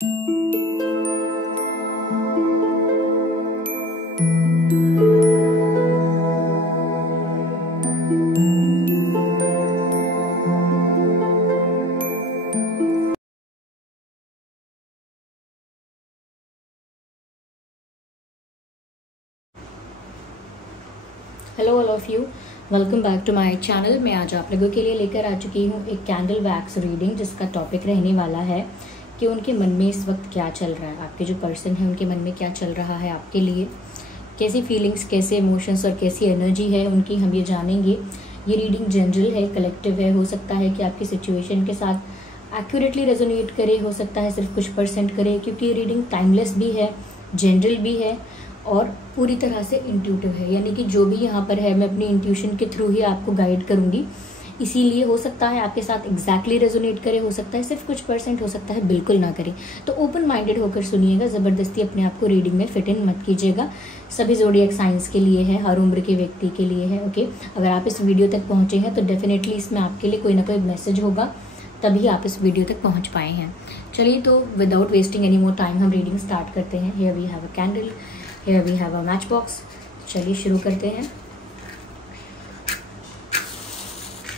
Hello all of you, welcome back to my channel. मैं आज आप लोगों के लिए लेकर आ चुकी हूँ एक कैंडल वैक्स रीडिंग, जिसका टॉपिक रहने वाला है कि उनके मन में इस वक्त क्या चल रहा है। आपके जो पर्सन है उनके मन में क्या चल रहा है आपके लिए, कैसी फीलिंग्स, कैसे इमोशंस और कैसी एनर्जी है उनकी, हम ये जानेंगे। ये रीडिंग जनरल है, कलेक्टिव है। हो सकता है कि आपकी सिचुएशन के साथ एक्यूरेटली रेजोनेट करे, हो सकता है सिर्फ कुछ % करे, क्योंकि ये रीडिंग टाइमलेस भी है, जनरल भी है और पूरी तरह से इंट्यूटिव है। यानी कि जो भी यहाँ पर है, मैं अपनी इंट्यूशन के थ्रू ही आपको गाइड करूँगी। इसीलिए हो सकता है आपके साथ एग्जैक्टली रेजोनेट करे, हो सकता है सिर्फ कुछ % हो सकता है बिल्कुल ना करे। तो ओपन माइंडेड होकर सुनिएगा, ज़बरदस्ती अपने आप को रीडिंग में फिट इन मत कीजिएगा। सभी ज़ोडिएक साइंस के लिए है, हर उम्र के व्यक्ति के लिए है। ओके, अगर आप इस वीडियो तक पहुँचे हैं तो डेफिनेटली इसमें आपके लिए कोई ना कोई मैसेज होगा, तभी आप इस वीडियो तक पहुँच पाए हैं। चलिए, तो without wasting any more time हम रीडिंग स्टार्ट करते हैं। Here we have a candle, Here we have a match box। चलिए शुरू करते हैं।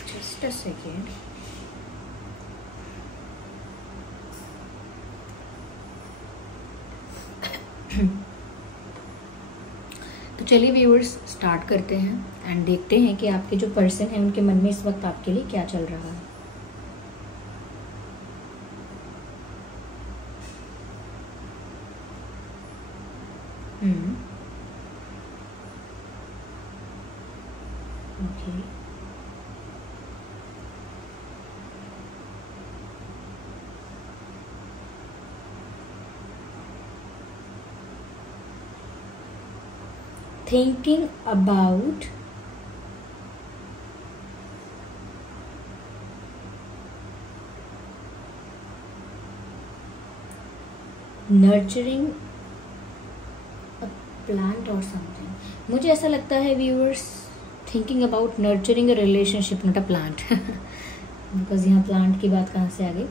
Just a second। तो चलिए व्यूअर्स, स्टार्ट करते हैं एंड देखते हैं कि आपके जो पर्सन है उनके मन में इस वक्त आपके लिए क्या चल रहा है। Okay, thinking about nurturing plant और समथिंग। मुझे ऐसा लगता है viewers, thinking about nurturing a relationship, not a plant, because यहाँ प्लांट की बात कहाँ से आ गई।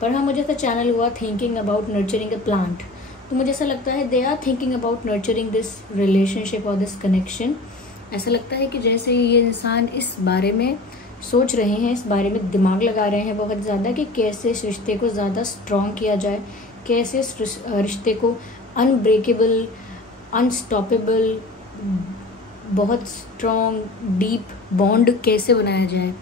पर हाँ, मुझे ऐसा चैनल हुआ thinking about nurturing a plant, तो मुझे ऐसा लगता है they are thinking about nurturing this relationship और दिस कनेक्शन। ऐसा लगता है कि जैसे ये इंसान इस बारे में सोच रहे हैं, इस बारे में दिमाग लगा रहे हैं बहुत ज़्यादा कि कैसे इस रिश्ते को ज़्यादा स्ट्रॉन्ग किया जाए, कैसे इस रिश्ते को अनब्रेकेबल, अनस्टॉपेबल, बहुत स्ट्रॉन्ग डीप बॉन्ड कैसे बनाया जाए।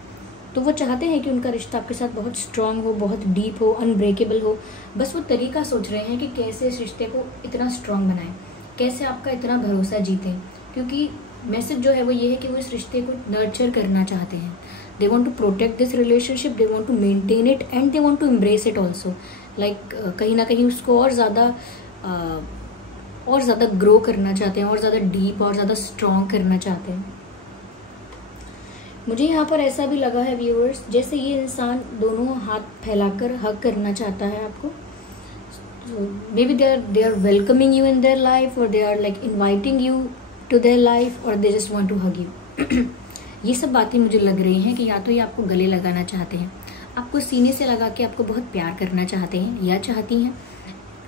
तो वो चाहते हैं कि उनका रिश्ता आपके साथ बहुत स्ट्रॉन्ग हो, बहुत डीप हो, अनब्रेकेबल हो। बस वो तरीका सोच रहे हैं कि कैसे इस रिश्ते को इतना स्ट्रॉन्ग बनाएं, कैसे आपका इतना भरोसा जीतें। क्योंकि मैसेज जो है वो ये है कि वो इस रिश्ते को नर्चर करना चाहते हैं। They want to protect this relationship, they want to maintain it and they want to embrace it also. Like कहीं ना कहीं उसको और ज़्यादा ग्रो करना चाहते हैं, और ज़्यादा डीप और ज़्यादा स्ट्रॉन्ग करना चाहते हैं। मुझे यहाँ पर ऐसा भी लगा है व्यूअर्स, जैसे ये इंसान दोनों हाथ फैलाकर हग करना चाहता है आपको। Maybe they are welcoming you in their life, और they are like inviting you to their life, और they just want to hug you. ये सब बातें मुझे लग रही हैं कि या तो ये आपको गले लगाना चाहते हैं, आपको सीने से लगा के आपको बहुत प्यार करना चाहते हैं या चाहती हैं।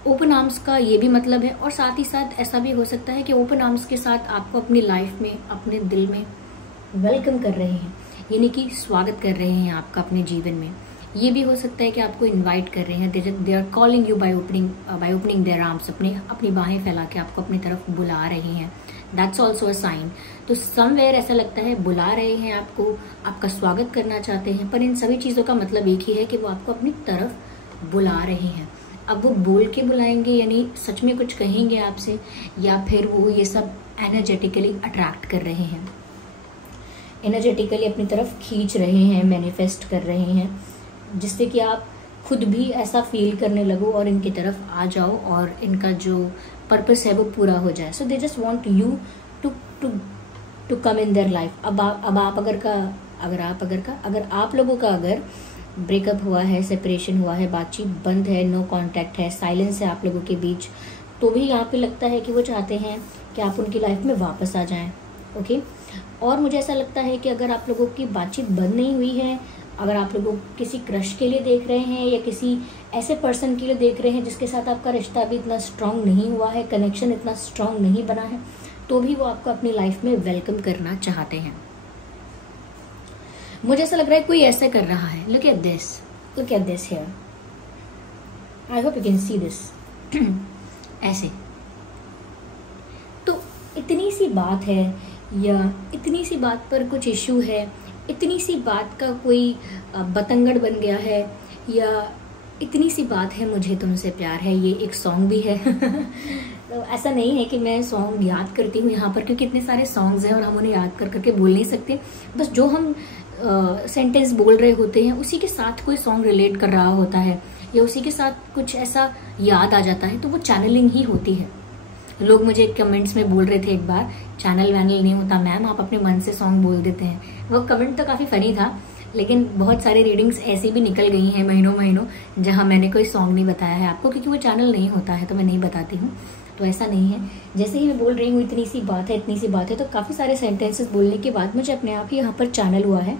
ओपन आर्म्स का ये भी मतलब है, और साथ ही साथ ऐसा भी हो सकता है कि ओपन आर्म्स के साथ आपको अपनी लाइफ में, अपने दिल में वेलकम कर रहे हैं, यानी कि स्वागत कर रहे हैं आपका अपने जीवन में। ये भी हो सकता है कि आपको इनवाइट कर रहे हैं, they are calling you by opening their arms, अपनी बाहें फैला के आपको अपनी तरफ बुला रहे हैं। That's also a sign. तो समवेयर ऐसा लगता है बुला रहे हैं आपको, आपका स्वागत करना चाहते हैं, पर इन सभी चीज़ों का मतलब एक ही है कि वो आपको अपनी तरफ बुला रहे हैं। अब वो बोल के बुलाएंगे, यानी सच में कुछ कहेंगे आपसे, या फिर वो ये सब एनर्जेटिकली अट्रैक्ट कर रहे हैं, एनर्जेटिकली अपनी तरफ खींच रहे हैं, मैनिफेस्ट कर रहे हैं, जिससे कि आप खुद भी ऐसा फील करने लगो और इनकी तरफ आ जाओ और इनका जो पर्पस है वो पूरा हो जाए। So they just want you to come in their life. अब आप लोगों का अगर ब्रेकअप हुआ है, सेपरेशन हुआ है, बातचीत बंद है, नो कांटेक्ट है, साइलेंस है आप लोगों के बीच, तो भी यहाँ पे लगता है कि वो चाहते हैं कि आप उनकी लाइफ में वापस आ जाएं। ओके, और मुझे ऐसा लगता है कि अगर आप लोगों की बातचीत बंद नहीं हुई है, अगर आप लोगों किसी क्रश के लिए देख रहे हैं या किसी ऐसे पर्सन के लिए देख रहे हैं जिसके साथ आपका रिश्ता अभी इतना स्ट्रांग नहीं हुआ है, कनेक्शन इतना स्ट्रांग नहीं बना है, तो भी वो आपको अपनी लाइफ में वेलकम करना चाहते हैं। मुझे ऐसा लग रहा है कोई ऐसा कर रहा है। Look at this here, I hope you can see this. ऐसे तो इतनी सी बात है या इतनी सी बात पर कुछ इश्यू है, इतनी सी बात का कोई बतंगड़ बन गया है, या इतनी सी बात है मुझे तुमसे प्यार है, ये एक सॉन्ग भी है। तो ऐसा नहीं है कि मैं सॉन्ग याद करती हूँ यहाँ पर, क्योंकि इतने सारे सॉन्ग्स हैं और हम उन्हें याद कर करके बोल नहीं सकते। बस जो हम सेंटेंस बोल रहे होते हैं उसी के साथ कोई सॉन्ग रिलेट कर रहा होता है या उसी के साथ कुछ ऐसा याद आ जाता है, तो वो चैनलिंग ही होती है। लोग मुझे कमेंट्स में बोल रहे थे एक बार, चैनल वैनल नहीं होता मैम, आप अपने मन से सॉन्ग बोल देते हैं। वो कमेंट तो काफ़ी फनी था, लेकिन बहुत सारी रीडिंग्स ऐसी भी निकल गई हैं महीनों जहाँ मैंने कोई सॉन्ग नहीं बताया है आपको, क्योंकि वो चैनल नहीं होता है तो मैं नहीं बताती हूँ। तो ऐसा नहीं है, जैसे ही मैं बोल रही हूँ इतनी सी बात है, तो काफ़ी सारे सेंटेंसेस बोलने के बाद मुझे अपने आप ही यहाँ पर चैनल हुआ है।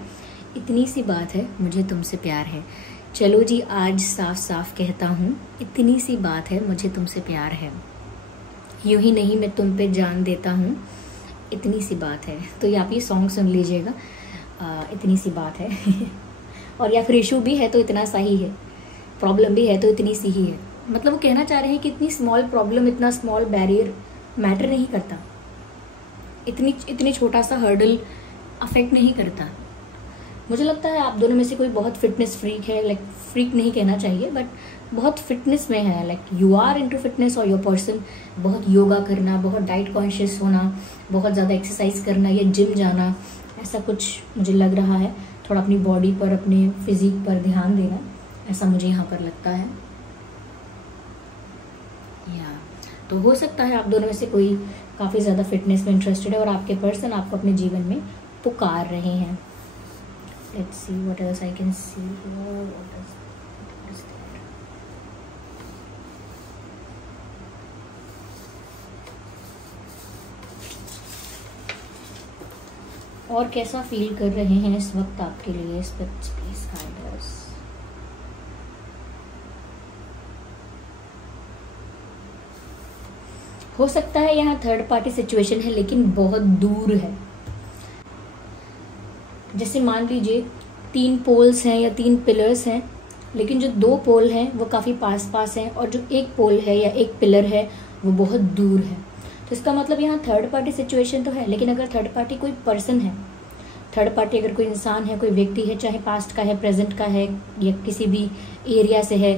इतनी सी बात है मुझे तुमसे प्यार है, चलो जी आज साफ साफ कहता हूँ, इतनी सी बात है मुझे तुमसे प्यार है, यूं ही नहीं मैं तुम पे जान देता हूँ, इतनी सी बात है। तो ये आप ये सॉन्ग सुन लीजिएगा, इतनी सी बात है। और या फिर इशू भी है तो इतना सा ही है, प्रॉब्लम भी है तो इतनी सी ही है। मतलब वो कहना चाह रहे हैं कि इतनी स्मॉल प्रॉब्लम, इतना स्मॉल बैरियर मैटर नहीं करता, इतनी छोटा सा हर्डल अफेक्ट नहीं करता। मुझे लगता है आप दोनों में से कोई बहुत फिटनेस फ्रीक है, लाइक फ्रीक नहीं कहना चाहिए बट बहुत फिटनेस में है, like you are into fitness, और योर पर्सन बहुत योगा करना, बहुत डाइट कॉन्शियस होना, बहुत ज़्यादा एक्सरसाइज करना या जिम जाना, ऐसा कुछ मुझे लग रहा है। थोड़ा अपनी बॉडी पर, अपने फिजिक पर ध्यान देना, ऐसा मुझे यहाँ पर लगता है। या तो हो सकता है आप दोनों में से कोई काफ़ी ज़्यादा फिटनेस में इंटरेस्टेड है और आपके पर्सन आपको अपने जीवन में पुकार रहे हैं। Let's see what else I can see here. What is there? और कैसा फील कर रहे हैं इस वक्त आपके लिए प्लीज गाइड अस। हो सकता है यहाँ थर्ड पार्टी सिचुएशन है लेकिन बहुत दूर है। जैसे मान लीजिए 3 पोल्स हैं या 3 पिलर्स हैं, लेकिन जो 2 पोल हैं वो काफ़ी पास हैं और जो 1 पोल है या 1 पिलर है वो बहुत दूर है। तो इसका मतलब यहाँ थर्ड पार्टी सिचुएशन तो है, लेकिन अगर थर्ड पार्टी कोई पर्सन है, थर्ड पार्टी अगर कोई इंसान है, कोई व्यक्ति है, चाहे पास्ट का है, प्रेजेंट का है या किसी भी एरिया से है,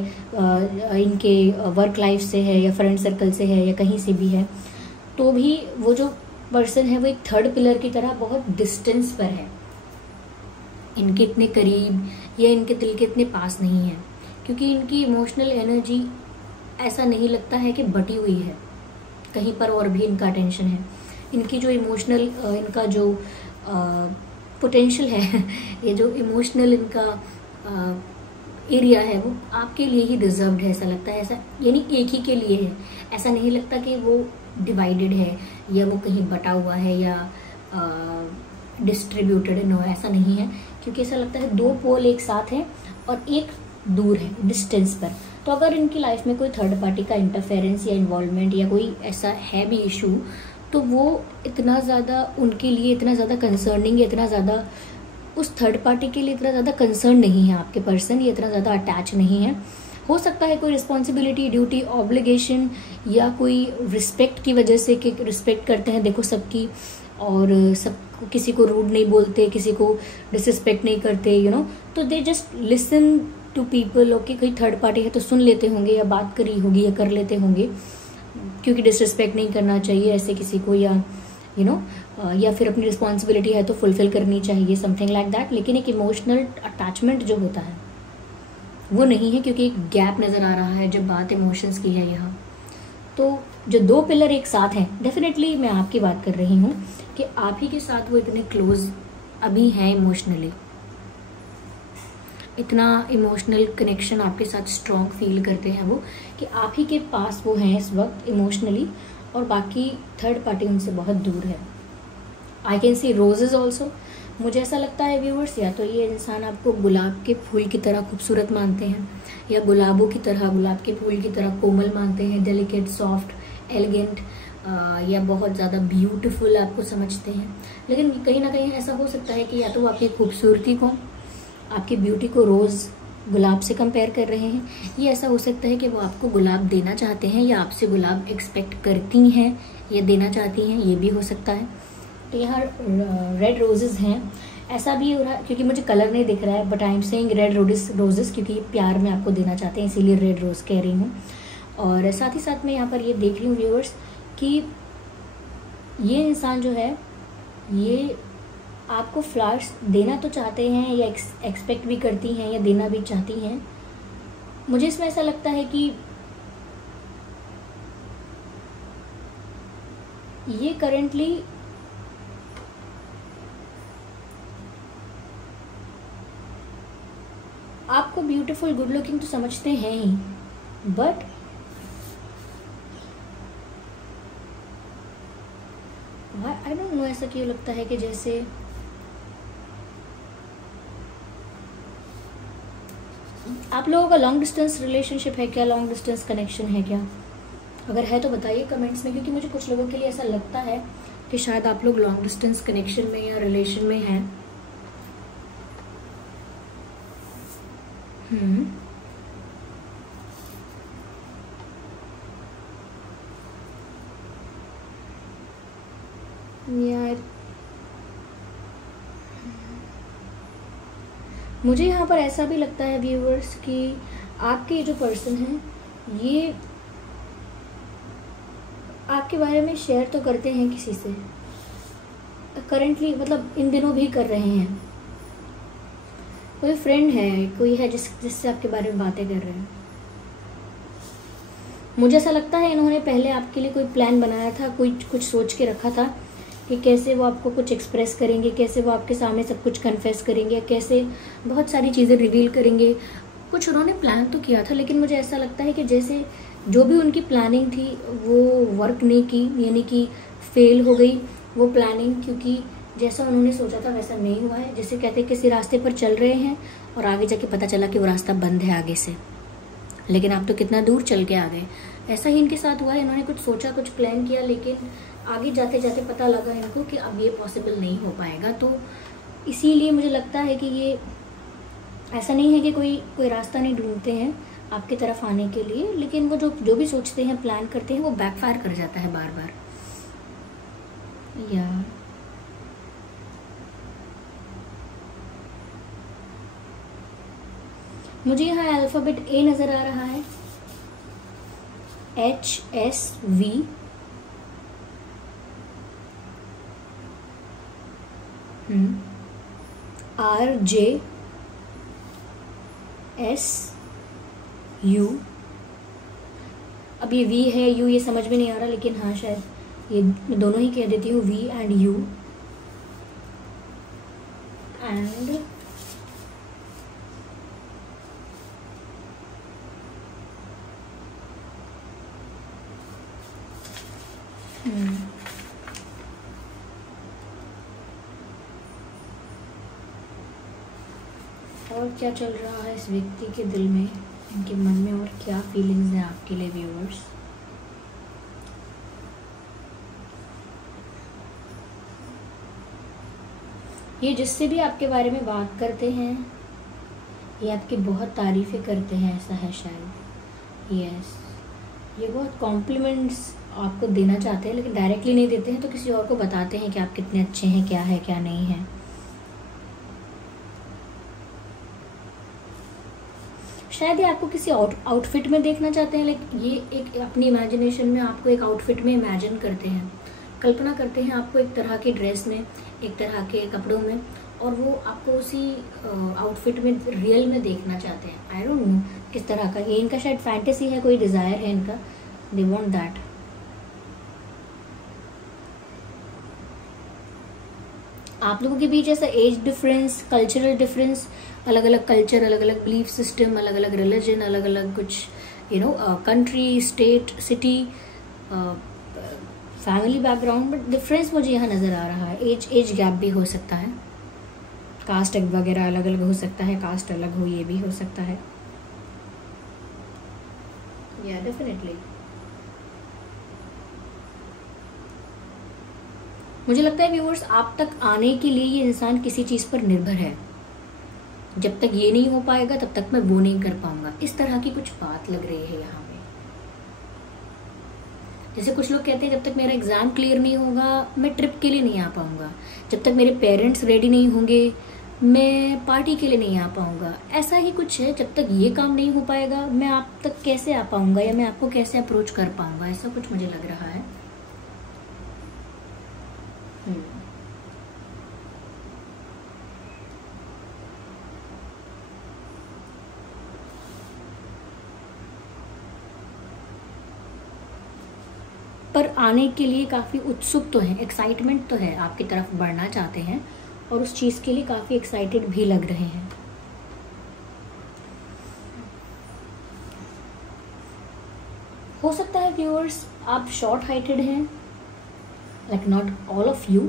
इनके वर्क लाइफ से है या फ्रेंड सर्कल से है या कहीं से भी है, तो भी वो जो पर्सन है वो एक थर्ड पिलर की तरह बहुत डिस्टेंस पर है, इनके इतने करीब या इनके दिल के इतने पास नहीं है, क्योंकि इनकी इमोशनल एनर्जी ऐसा नहीं लगता है कि बटी हुई है कहीं पर और भी इनका अटेंशन है। इनकी जो इमोशनल इनका जो पोटेंशियल है, ये जो इमोशनल इनका एरिया है वो आपके लिए ही डिजर्व्ड है, ऐसा लगता है, ऐसा यानी एक ही के लिए है। ऐसा नहीं लगता कि वो डिवाइडेड है या वो कहीं बटा हुआ है या डिस्ट्रीब्यूटेड नो, ऐसा नहीं है, क्योंकि ऐसा लगता है 2 पोल एक साथ हैं और एक दूर है डिस्टेंस पर। तो अगर इनकी लाइफ में कोई थर्ड पार्टी का इंटरफेरेंस या इन्वॉल्वमेंट या कोई ऐसा है भी इशू, तो वो इतना ज़्यादा उनके लिए इतना ज़्यादा कंसर्निंग, इतना ज़्यादा उस थर्ड पार्टी के लिए इतना ज़्यादा कंसर्न नहीं है आपके पर्सन, ये इतना ज़्यादा अटैच नहीं है। हो सकता है कोई रिस्पॉन्सिबिलिटी, ड्यूटी, ऑब्लिगेशन या कोई रिस्पेक्ट की वजह से, कि रिस्पेक्ट करते हैं देखो सबकी, और सब किसी को रूड नहीं बोलते, किसी को डिसरिस्पेक्ट नहीं करते, यू नो, तो they just listen to people. Okay, कोई थर्ड पार्टी है तो सुन लेते होंगे या बात करी होगी या कर लेते होंगे, क्योंकि डिसरिस्पेक्ट नहीं करना चाहिए ऐसे किसी को, या यू नो, या फिर अपनी रिस्पॉन्सिबिलिटी है तो फुलफिल करनी चाहिए, समथिंग लाइक दैट। लेकिन एक इमोशनल अटैचमेंट जो होता है वो नहीं है, क्योंकि एक गैप नज़र आ रहा है जब बात इमोशंस की है यहाँ। तो जो 2 पिलर एक साथ हैं, डेफिनेटली मैं आपकी बात कर रही हूँ कि आप ही के साथ वो इतने क्लोज अभी हैं इमोशनली, इतना इमोशनल कनेक्शन आपके साथ स्ट्रॉन्ग फील करते हैं वो, कि आप ही के पास वो हैं इस वक्त इमोशनली, और बाकी थर्ड पार्टी उनसे बहुत दूर है। I can see roses also, मुझे ऐसा लगता है व्यूअर्स, या तो ये इंसान आपको गुलाब के फूल की तरह खूबसूरत मानते हैं, या गुलाबों की तरह, गुलाब के फूल की तरह कोमल मानते हैं, डेलिकेट, सॉफ्ट, एलिगेंट, या बहुत ज़्यादा ब्यूटीफुल आपको समझते हैं। लेकिन कहीं ना कहीं ऐसा हो सकता है कि या तो वो आपकी खूबसूरती को, आपकी ब्यूटी को रोज़ गुलाब से कंपेयर कर रहे हैं, ये ऐसा हो सकता है कि वो आपको गुलाब देना चाहते हैं या आपसे गुलाब एक्सपेक्ट करती हैं या देना चाहती हैं, ये भी हो सकता है। तो यहाँ रेड रोजेज़ हैं, ऐसा भी हो रहा है, क्योंकि मुझे कलर नहीं दिख रहा है, but I am saying red roses, क्योंकि प्यार में आपको देना चाहते हैं, इसीलिए रेड रोज़ कह रही हूँ। और साथ ही साथ मैं यहाँ पर ये देख रही हूँ व्यूअर्स कि ये इंसान जो है ये आपको फ्लावर्स देना तो चाहते हैं या एक्सपेक्ट भी करती हैं या देना भी चाहती हैं। मुझे इसमें ऐसा लगता है कि ये करेंटली आपको ब्यूटीफुल, गुड लुकिंग तो समझते हैं ही, बट आई डोंट नो ऐसा क्यों लगता है कि जैसे आप लोगों का लॉन्ग डिस्टेंस रिलेशनशिप है क्या, लॉन्ग डिस्टेंस कनेक्शन है क्या? अगर है तो बताइए कमेंट्स में, क्योंकि मुझे कुछ लोगों के लिए ऐसा लगता है कि शायद आप लोग लॉन्ग डिस्टेंस कनेक्शन में या रिलेशन में हैं। यार मुझे यहाँ पर ऐसा भी लगता है व्यूअर्स कि आपके जो पर्सन हैं ये आपके बारे में शेयर तो करते हैं किसी से, करंटली मतलब इन दिनों भी कर रहे हैं। कोई फ्रेंड है, कोई है जिससे आपके बारे में बातें कर रहे हैं। मुझे ऐसा लगता है इन्होंने पहले आपके लिए कोई प्लान बनाया था, कुछ सोच के रखा था कि कैसे वो आपको कुछ एक्सप्रेस करेंगे, कैसे वो आपके सामने सब कुछ कन्फेस करेंगे, कैसे बहुत सारी चीज़ें रिवील करेंगे। कुछ उन्होंने प्लान तो किया था, लेकिन मुझे ऐसा लगता है कि जैसे जो भी उनकी प्लानिंग थी वो वर्क नहीं की, यानी कि फेल हो गई वो प्लानिंग, क्योंकि जैसा उन्होंने सोचा था वैसा नहीं हुआ है। जैसे कहते हैं किसी रास्ते पर चल रहे हैं और आगे जाके पता चला कि वो रास्ता बंद है आगे से, लेकिन आप तो कितना दूर चल के आ गए। ऐसा ही इनके साथ हुआ है, इन्होंने कुछ सोचा, कुछ प्लान किया, लेकिन आगे जाते जाते पता लगा इनको कि अब ये पॉसिबल नहीं हो पाएगा। तो इसीलिए मुझे लगता है कि ये ऐसा नहीं है कि कोई रास्ता नहीं ढूंढते हैं आपकी तरफ आने के लिए, लेकिन वो जो भी सोचते हैं, प्लान करते हैं, वो बैकफायर कर जाता है बार बार। या मुझे यहाँ अल्फ़ाबेट ए नज़र आ रहा है, HSV, RJSU। अब ये V है, U ये समझ में नहीं आ रहा, लेकिन हाँ शायद ये मैं दोनों ही कह देती हूँ, V एंड U एंड और क्या चल रहा है इस व्यक्ति के दिल में, इनके मन में, और क्या फीलिंग्स हैं आपके लिए व्यूअर्स। ये जिससे भी आपके बारे में बात करते हैं ये आपकी बहुत तारीफ़ें करते हैं, ऐसा है शायद। यस, ये बहुत कॉम्प्लीमेंट्स आपको देना चाहते हैं, लेकिन डायरेक्टली नहीं देते हैं, तो किसी और को बताते हैं कि आप कितने अच्छे हैं, क्या है क्या नहीं है। शायद ये आपको किसी आउटफिट में देखना चाहते हैं, लाइक ये एक अपनी इमेजिनेशन में आपको एक आउटफिट में इमेजिन करते हैं, कल्पना करते हैं आपको एक तरह की ड्रेस में, एक तरह के कपड़ों में, और वो आपको उसी आउटफिट में रियल में देखना चाहते हैं। आई डोंट नो किस तरह का, ये इनका शायद फैंटेसी है, कोई डिज़ायर है इनका, दे वांट दैट। आप लोगों के बीच ऐसा एज डिफरेंस, कल्चरल डिफरेंस, अलग अलग कल्चर, अलग अलग बिलीफ सिस्टम, अलग अलग रिलीजन, अलग अलग कुछ country, state, city, family background, but difference मुझे यहाँ नज़र आ रहा है। एज गैप भी हो सकता है। कास्ट वगैरह अलग अलग हो सकता है, कास्ट अलग हो, ये भी हो सकता है। या डेफिनेटली मुझे लगता है व्यूअर्स, आप तक आने के लिए ये इंसान किसी चीज़ पर निर्भर है। जब तक ये नहीं हो पाएगा तब तक मैं वो नहीं कर पाऊंगा, इस तरह की कुछ बात लग रही है यहाँ पे। जैसे कुछ लोग कहते हैं जब तक मेरा एग्जाम क्लियर नहीं होगा मैं ट्रिप के लिए नहीं आ पाऊंगा, जब तक मेरे पेरेंट्स रेडी नहीं होंगे मैं पार्टी के लिए नहीं आ पाऊंगा। ऐसा ही कुछ है, जब तक ये काम नहीं हो पाएगा मैं आप तक कैसे आ पाऊंगा या मैं आपको कैसे अप्रोच कर पाऊंगा, ऐसा कुछ मुझे लग रहा है। पर आने के लिए काफ़ी उत्सुक तो हैं, एक्साइटमेंट तो है, आपकी तरफ बढ़ना चाहते हैं और उस चीज़ के लिए काफ़ी एक्साइटेड भी लग रहे हैं। हो सकता है व्यूअर्स आप शॉर्ट हाइटेड हैं, like not all of you,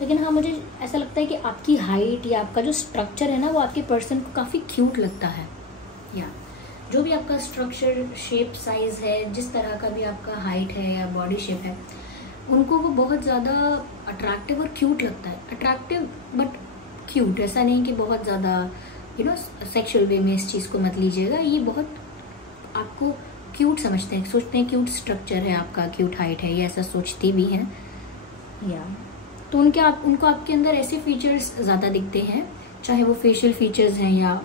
लेकिन हाँ मुझे ऐसा लगता है कि आपकी हाइट या आपका जो स्ट्रक्चर है ना वो आपके पर्सन को काफ़ी क्यूट लगता है। या जो भी आपका स्ट्रक्चर, शेप, साइज़ है, जिस तरह का भी आपका हाइट है या बॉडी शेप है, उनको वो बहुत ज़्यादा अट्रैक्टिव और क्यूट लगता है। अट्रैक्टिव बट क्यूट, ऐसा नहीं कि बहुत ज़्यादा सेक्सुअल वे में इस चीज़ को मत लीजिएगा। ये बहुत आपको क्यूट समझते हैं, सोचते हैं क्यूट स्ट्रक्चर है आपका, क्यूट हाइट है, ये ऐसा सोचते भी हैं। या तो उनको आपके अंदर ऐसे फीचर्स ज़्यादा दिखते हैं, चाहे वो फेशियल फीचर्स हैं या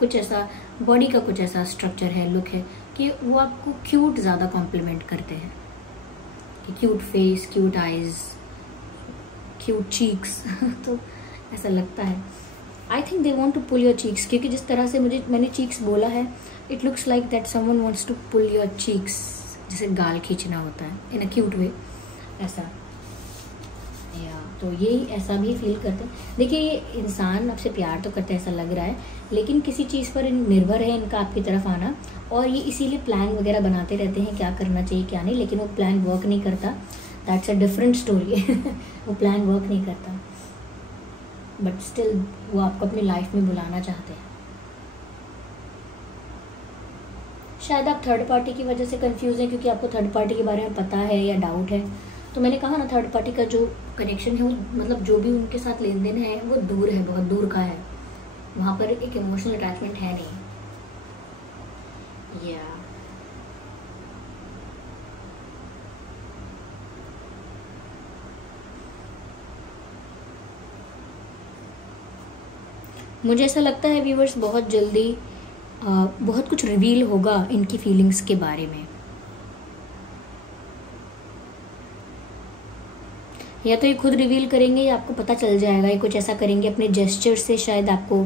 कुछ ऐसा बॉडी का कुछ ऐसा स्ट्रक्चर है, लुक है, कि वो आपको क्यूट ज़्यादा कॉम्प्लीमेंट करते हैं। कि cute face, cute eyes, cute cheeks तो ऐसा लगता है। I think they want to pull your cheeks, क्योंकि जिस तरह से मैंने चीक्स बोला है, it looks like that someone wants to pull your cheeks, जैसे गाल खींचना होता है इन अ क्यूट वे, ऐसा। या तो यही ऐसा भी फील करते हैं। देखिए ये इंसान आपसे प्यार तो करते हैं ऐसा लग रहा है, लेकिन किसी चीज़ पर निर्भर है इनका आपकी तरफ आना, और ये इसीलिए प्लान वगैरह बनाते रहते हैं क्या करना चाहिए क्या नहीं, लेकिन वो प्लान वर्क नहीं करता। दैट्स अ डिफरेंट स्टोरी वो प्लान वर्क नहीं करता, बट स्टिल वो आपको अपनी लाइफ में बुलाना चाहते हैं। शायद आप थर्ड पार्टी की वजह से कंफ्यूज हैं, क्योंकि आपको थर्ड पार्टी के बारे में पता है या डाउट है। तो मैंने कहा ना, थर्ड पार्टी का जो कनेक्शन है वो मतलब जो भी उनके साथ लेन देन है वो दूर है, बहुत दूर का है, वहाँ पर एक इमोशनल अटैचमेंट है नहीं। या मुझे ऐसा लगता है व्यूवर्स बहुत जल्दी बहुत कुछ रिवील होगा इनकी फीलिंग्स के बारे में। या तो ये खुद रिवील करेंगे या आपको पता चल जाएगा, ये कुछ ऐसा करेंगे अपने जेस्चर से शायद आपको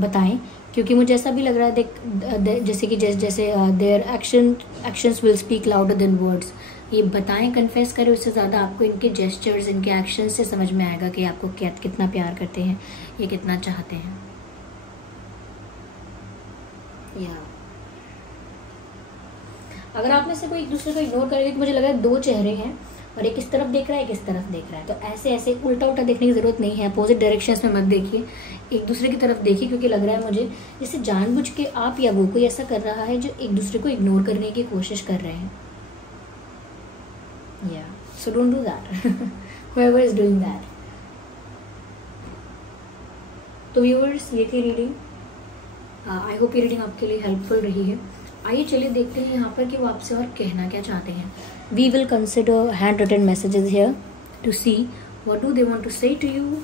बताएं, क्योंकि मुझे ऐसा भी लग रहा है जैसे कि जैसे their actions will speak louder than words. ये बताएं, कन्फेस करें, उससे ज़्यादा आपको इनके जेस्चर्स, इनके एक्शंस से समझ में आएगा कि आपको कितना प्यार करते हैं, ये कितना चाहते हैं। या अगर आप में से कोई एक दूसरे को इग्नोर करेगा, तो मुझे लग रहा है दो चेहरे हैं और एक इस तरफ देख रहा है, एक इस तरफ देख रहा है, तो ऐसे उल्टा उल्टा देखने की जरूरत नहीं है। अपोजिट डायरेक्शंस में मत देखिए, एक दूसरे की तरफ देखिए, क्योंकि लग रहा है मुझे जैसे जानबूझ के आप या वो कोई ऐसा कर रहा है जो एक दूसरे को इग्नोर करने की कोशिश कर रहे हैं। या so don't do that whoever is doing that। तो व्यूअर्स ये थी रीडिंग, आई होप ये रीडिंग आपके लिए हेल्पफुल रही है। आइए चलिए देखते हैं यहाँ पर कि वो आपसे और कहना क्या चाहते हैं। We will consider handwritten messages here to see what do they want to say to you।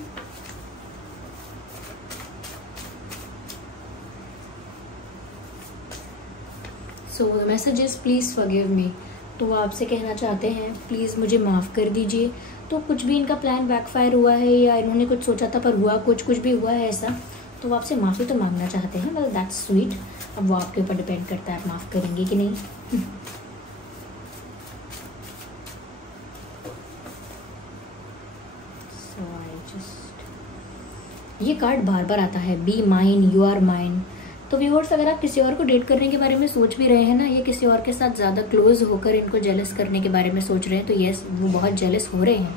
So the message is please forgive me। तो वो आपसे कहना चाहते हैं प्लीज़ मुझे माफ़ कर दीजिए। तो कुछ भी इनका प्लान बैकफायर हुआ है या इन्होंने कुछ सोचा था पर हुआ कुछ भी हुआ है ऐसा, तो वो आपसे माफ़ी तो मांगना चाहते हैं। Well that's sweet. अब वो आपके ऊपर डिपेंड करता है आप माफ़ करेंगे कि नहीं। ये कार्ड बार बार आता है, be mine, you are mine. तो व्यूअर्स अगर आप किसी और को डेट करने के बारे में सोच भी रहे हैं ना, या किसी और के साथ ज़्यादा क्लोज होकर इनको जेलस करने के बारे में सोच रहे हैं, तो यस वो बहुत जेलस हो रहे हैं।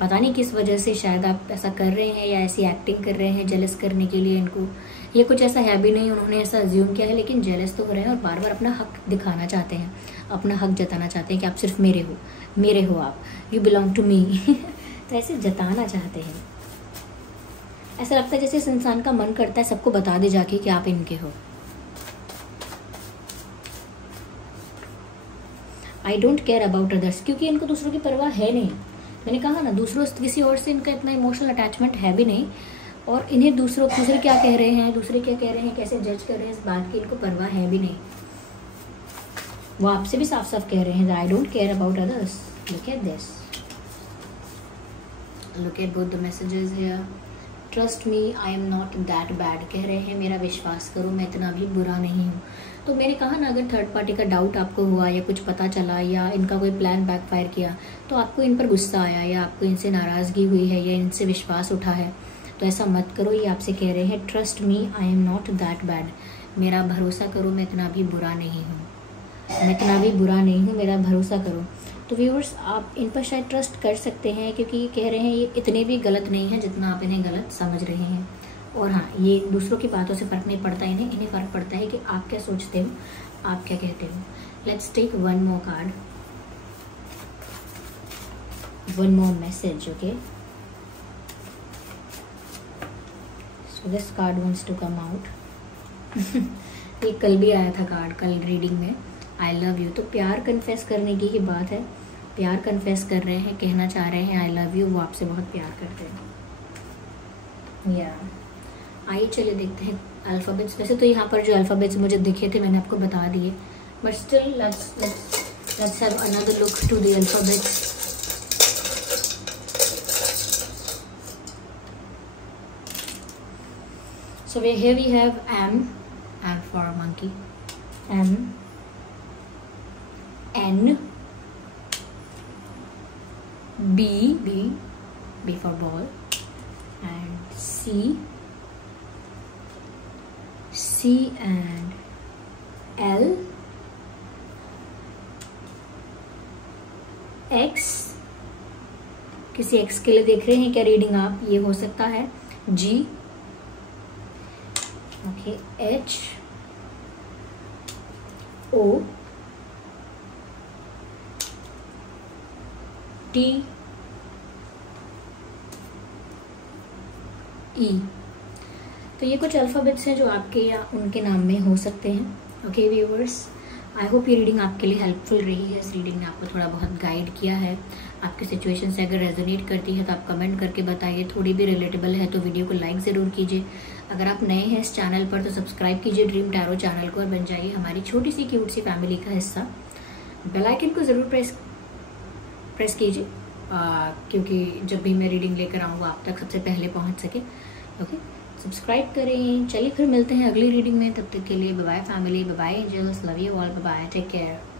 पता नहीं किस वजह से, शायद आप ऐसा कर रहे हैं या ऐसी एक्टिंग कर रहे हैं जेलस करने के लिए इनको। ये कुछ ऐसा है भी नहीं, उन्होंने ऐसा अज्यूम किया है, लेकिन जेलस तो हो रहे हैं और बार बार अपना हक दिखाना चाहते हैं, अपना हक जताना चाहते हैं कि आप सिर्फ मेरे हो आप, यू बिलोंग टू मी। तो ऐसे जताना चाहते हैं। ऐसा लगता है जैसे इस इंसान का मन करता है सबको बता दे जाके कि आप इनके हो। I don't care about others, क्योंकि इनको दूसरों की परवाह है नहीं। मैंने कहा ना, दूसरों किसी और से इनका इतना इमोशनल अटैचमेंट है भी नहीं, और इन्हें दूसरे क्या कह रहे हैं, दूसरे क्या कह रहे हैं, कैसे जज कर रहे हैं, इस बात की इनको परवाह है भी नहीं। वो आपसे भी साफ साफ कह रहे हैं I don't care about others. Look at this, look at both the messages here. Trust me I am not that bad, कह रहे हैं मेरा विश्वास करो, मैं इतना भी बुरा नहीं हूँ। तो मैंने कहा ना, अगर थर्ड पार्टी का डाउट आपको हुआ या कुछ पता चला या इनका कोई प्लान बैकफायर किया, तो आपको इन पर गुस्सा आया या आपको इनसे नाराज़गी हुई है या इनसे विश्वास उठा है, तो ऐसा मत करो। ये आपसे कह रहे हैं trust me I am not that bad, मेरा भरोसा करो, मैं इतना भी बुरा नहीं हूँ, मैं इतना भी बुरा नहीं हूँ, मेरा भरोसा करो। तो व्यूअर्स, आप इन पर शायद ट्रस्ट कर सकते हैं, क्योंकि ये कह रहे हैं ये इतने भी गलत नहीं है जितना आप इन्हें गलत समझ रहे हैं। और हाँ, ये दूसरों की बातों से फ़र्क नहीं पड़ता इन्हें फ़र्क पड़ता है कि आप क्या सोचते हो, आप क्या कहते हो। Let's take one more card, one more message, okay. So this card wants to come out. ये कल भी आया था कार्ड, कल रीडिंग में, आई लव यू। तो प्यार कन्फेस करने की ही बात है, प्यार कन्फेस कर रहे हैं, कहना चाह रहे हैं आई लव यू, वो आपसे बहुत प्यार करते हैं। या आइए चलिए देखते हैं अल्फ़ाबेट्स। वैसे तो यहाँ पर जो अल्फ़ाबेट्स मुझे दिखे थे मैंने आपको बता दिए, but still let's have another look to the alphabets. So here we have M for monkey, M, N, B for ball, and C and L, X, किसी X के लिए देख रहे हैं क्या रीडिंग आप, ये हो सकता है G, okay, H, O, T, E। तो ये कुछ अल्फ़ाबेट्स हैं जो आपके या उनके नाम में हो सकते हैं। ओके व्यूअर्स, आई होप ये रीडिंग आपके लिए हेल्पफुल रही है। इस रीडिंग ने आपको थोड़ा बहुत गाइड किया है, आपकी सिचुएशन से अगर रेजोनेट करती है तो आप कमेंट करके बताइए, थोड़ी भी रिलेटेबल है तो वीडियो को लाइक ज़रूर कीजिए। अगर आप नए हैं इस चैनल पर तो सब्सक्राइब कीजिए ड्रीम टैरो चैनल को और बन जाइए हमारी छोटी सी क्यूट सी फैमिली का हिस्सा। बेल आइकन को ज़रूर प्रेस कीजिए, क्योंकि जब भी मैं रीडिंग लेकर आऊँगा आप तक सबसे पहले पहुँच सके। ओके, सब्सक्राइब करें। चलिए फिर मिलते हैं अगली रीडिंग में, तब तक के लिए bye bye family, bye bye angels, love you all, bye bye, take care.